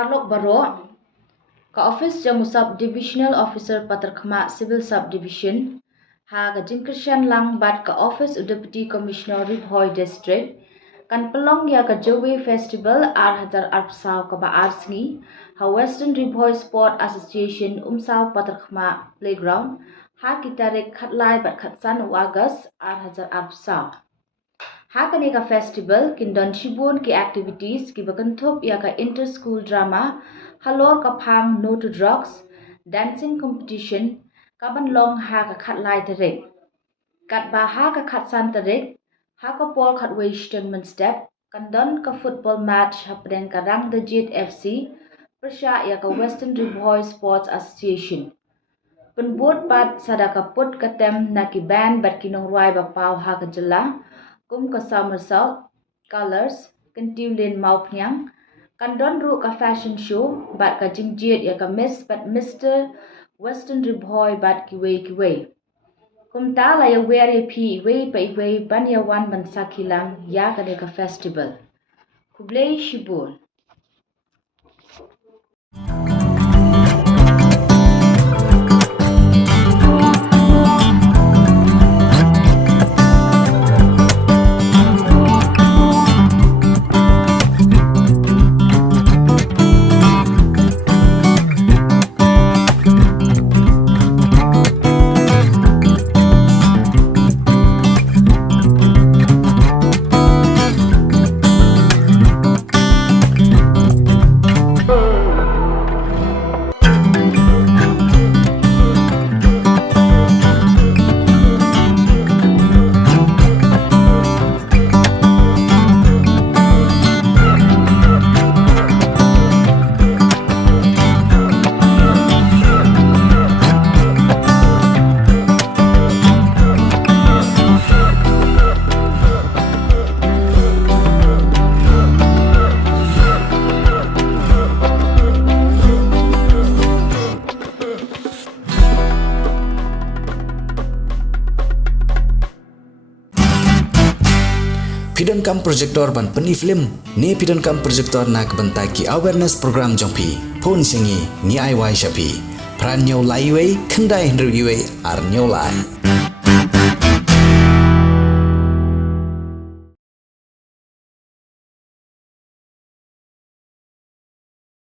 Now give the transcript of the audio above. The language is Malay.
Parlok Baro, ka Office Jamu Sub-Divisional Officer Patharkhmah Civil Subdivision, ha ka Jinkrishan Lang bat ka Office of Deputy Commissioner Bhoi District, kan pelong ya ka Jowe Festival Hazar Arpsau ka ba Arsngi, ha Western Bhoi Sport Association Umsau Patharkhmah Playground, ha kitarik khatlai bat khatsan August Hazar Arpsau. Ha kani ka festival kindon shibun ki activities ki bakanthop ya ka inter-school drama, halor ka phang no to drugs, dancing competition, kaban long ha ka khatlai tarik. Kat ba ha ka khatsan tarik, ha ka pol khatway tournament step, kandon ka football match hapdeng ka Rang the Jit FC, persya ya ka Western Bhoi Sports Association. Penbut pat sadaka put katem na ki band bat kinong ruai ba pau ha ka jela, kum ka somersault, colors, kentiulin mau pnyang, kandon ru ka fashion show, bat ka jingjit ya ka Miss bat Mr. Western Bhoi bat kiway. Kum ta la ya weri pi iway pa iway ban ya wan ban sakilang ya ka ka festival. Kublay shibun. Pidon kam projector ban peni film ne pidon kam projector nak bantai ki awareness program jongpi phun singi ni ai wai shapi pran nyau lai wei khandai hendru wei ar nyau lai